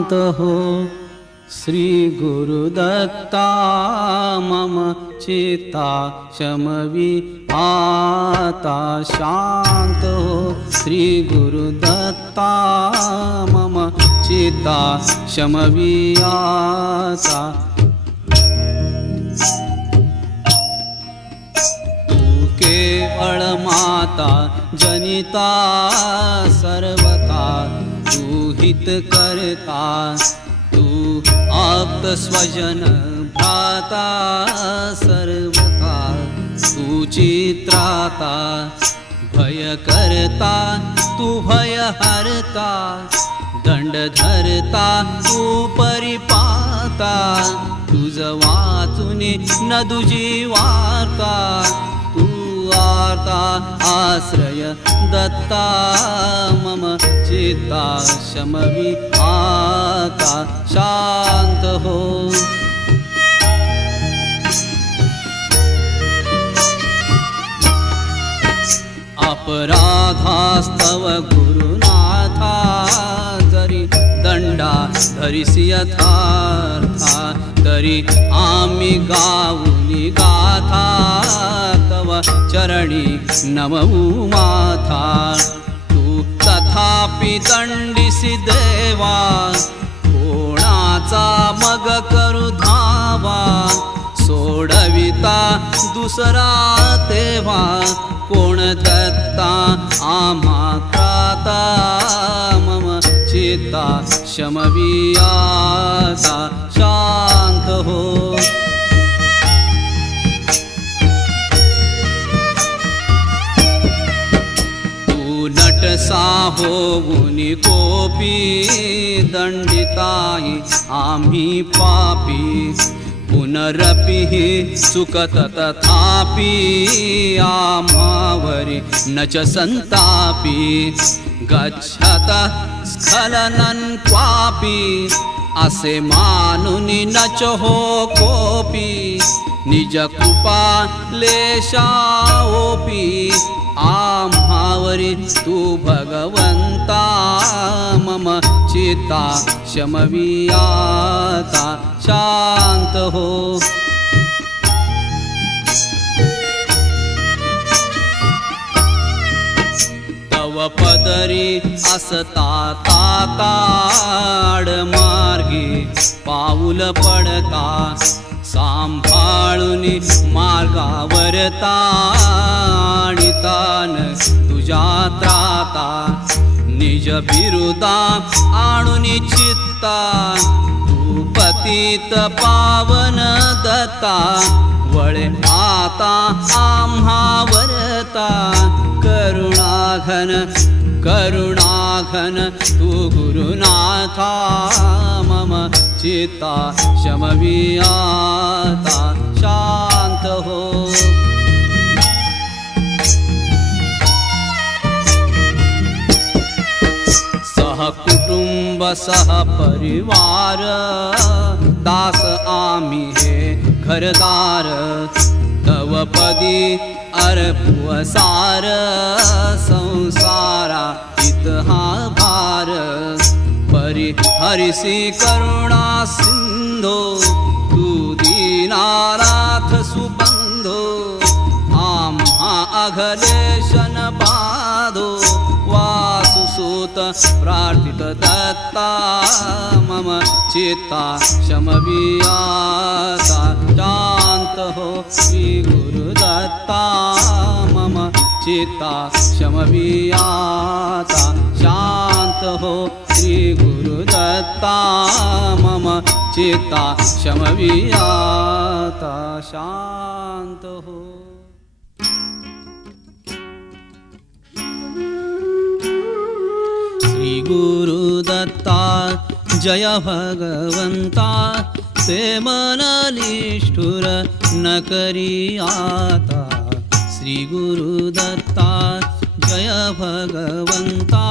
शांत हो. श्री गुरुदत्ता मम चित्ता शमवी आता शांत हो. श्री गुरुदत्ता मम चित्ता शमवी आता. केवळ माता जनिता सर्वथा, तू हित करता, तू आप्त स्वजन भ्राता सर्वथा, तू चित्राता भय करता, तू भय हरता, दंड धरता, तू परिपाता, तुझ वाचुनी न दुजी वार्ता, तू वार्ता आश्रय दत्ता मम चित्ता शमवी आता शांत हो. अपराधास्तव गुरुनाथा, जरी दंडा धरिसी यथार्था, तरी आम्ही गाऊनी गाथा, तव चरणी नमवू माथा. तू तथापि दंडिसी देवा, कोणाचा मग करू धावा, सोडविता दुसरा तेव्हा, कोण दत्ता आम्हा त्राता मम चित्ता शमवी आता शांत हो. तू नटसा होऊनी कोपी, दंडिताही आम्ही पापी, पुनरपि सुखत तथापि, आम्हावरी न च संतापी, गच्छत स्खलनं क्वापि, असे मानुनी न च हो कोपी, निज कृपा लेशाओपी, आम्हावरी तू भगवंता मम चित्ता शमवी आता शांत हो. तव पदरी असता ताताड मार्गी पाऊल पडता, सांभाळुनी मार्गावरता, तान तुझ्या त्राता, निज बिरुदा आणुनी चित्ता, तू पतित पावन दत्ता, वळे आता आम्हा वरता, करुणाघन करुणाघन तू गुरुनाथा मम चित्ता शमवी आता शांत हो. कुटुंब सह परिवार, दास आम्ही हे घरदार, तव पदी अर्पुसार, संसारा इतहा भार, परिहरिसी करुणा सिंधो, तू दीनानाथ सुबंधो, आम्हा अघलेशन बाधो, वासुसूत प्रार्थित दत्ता मम चित्ता शमवी आता शांत हो. श्री गुरुदत्ता मम चित्ता शमवी आता शांत हो. श्री गुरुदत्ता मम चित्ता शमवी आता शांत हो. श्री गुरुदत्ता जय भगवंता, ते मन निष्ठुर न करी आता. श्री गुरुदत्ता जय भगवंता,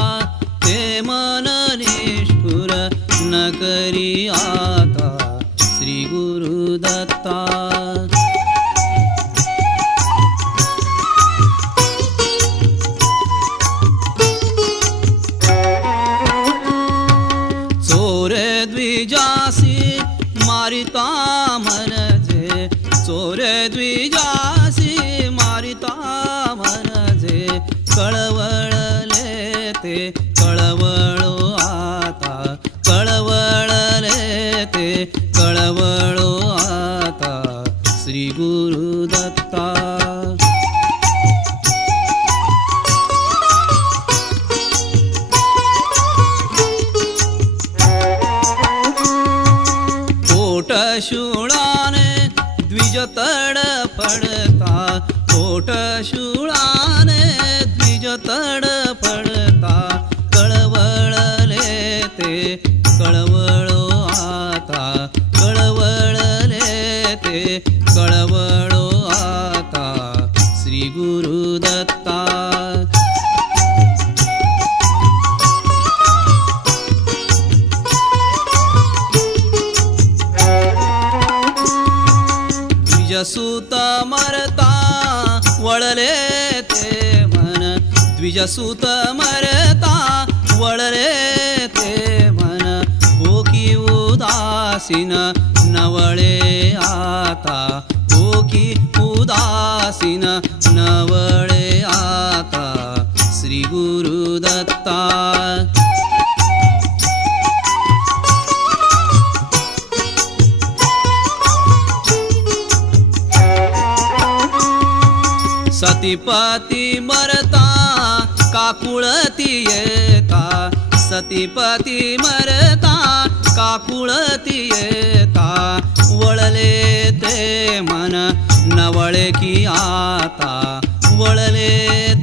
ते मन निष्ठुर न करी आता. श्री गुरुदत्ता द्विजासी मारिता मनजे चोरे द्विजासी मारिता मनजे कळवळले ते कळवळो आता कळवळले ते कळवळो आता श्री गुरुदत्ता शूळाने द्विज तडफडता पोट शूळाने द्विज तडफडता कळवळले ते कळवळो आता कळवळले ते कळवळो आता श्री गुरुदत्ता द्विजसूत मरता वळले ते मन द्विजसूत मरता वळले ते मन ओकी उदासीन नवळे आता ओकी उदासीन नवळे आता श्री गुरुदत्ता सतीपती मरता काकुळती येता सतीपती मरता काकुळती येता वळले ते मन नवळे की आता वळले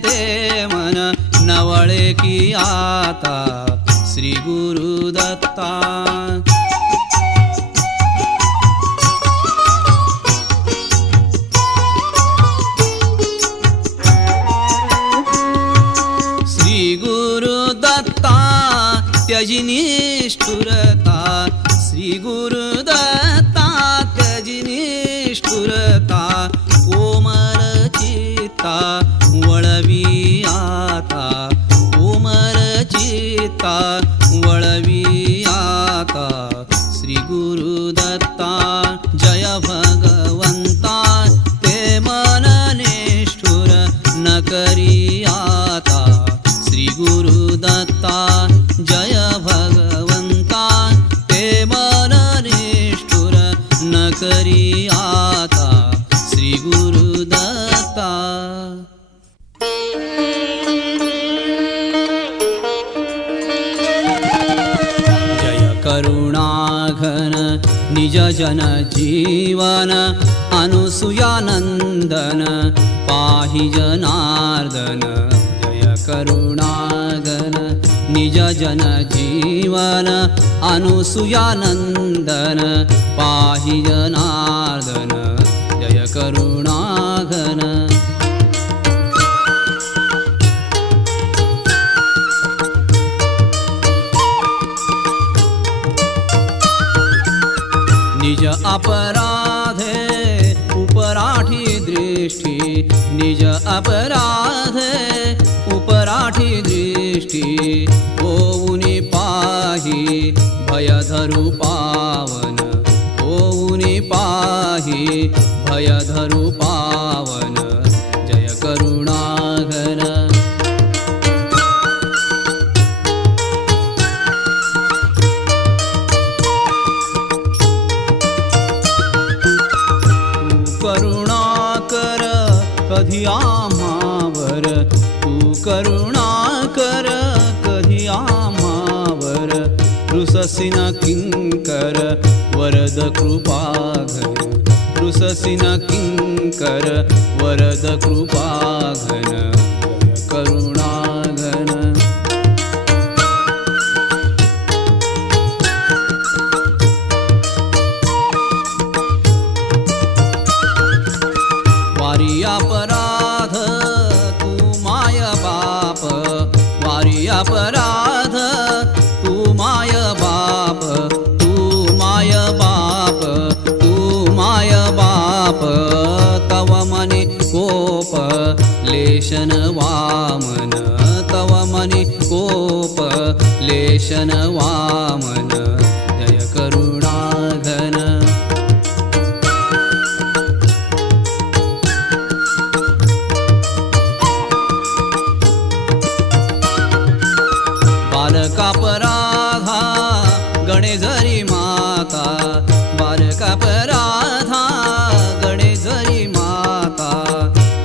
ते मन नवळे की आता श्री गुरुदत्ता त्यजी निष्ठुरता श्री गुरुदत्ता त्यजी निष्ठुरता कोमल चित्ता वळवी आता कोमल चित्ता वळवी आता श्री गुरुदत्ता जय भगवंता ते मन निष्ठुर न करी आता श्री गुरुदत्ता जय भगवंता ते मन निष्ठुर न करी आता श्री गुरुदत्ता जय करुणाघन निज जन जीवन अनुसुयानंदन पाहि जनार्दन जय करुणाघन निज जन जीवन अनुसुयानंदन पाहि जनार्दन जय करुणाघन निज अपराधे उपराठी दृष्टी निज अपराधे उपराठी दृष्टी होऊनी पाही भयधरु पावन होऊनी पाही भयधरु पावन जय करुणाघन करुणा कर कधी आम्हावर तू करुणा कर कधी आम्हावर रुससिन किंकर वरद कृपाघन रुससिन किंकर वरद कृपाघन करुणाघन वारी अपराध तू माय बाप वारी अपराध तू माय बाप तू माय बाप तू माय बाप तव मनी कोप लेशन वामन तव मनी कोप लेशन वामन जय बारका पराधा गणे जरी माता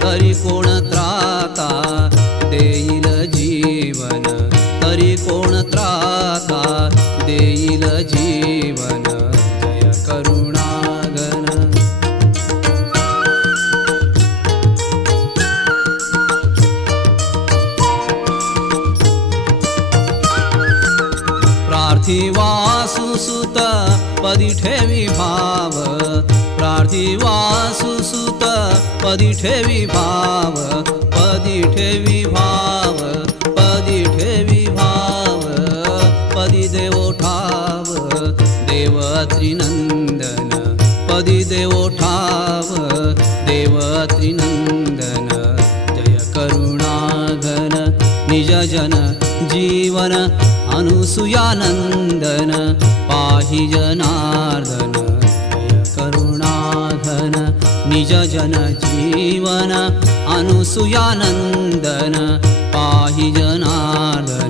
तरी कोण त्राता देईल जीवन तरी कोण त्राता देईल जीवन जय करुणाघन प्रार्थिवा सुसुत पदी ठेवी भाव प्रार्थिवा सुसुत पदी ठेवी भाव पदी ठेवी भाव पदी ठेवी भाव पदी देवो ठाव देव त्रिनंदन पदी देवो ठाव देव त्रिनंदन जय करुणाघन निज जन जीवन अनुसुयानंदन पाहि जनार्दन जय करुणाघन निज जन जीवन अनुसुयानंदन पाहि जनार्दन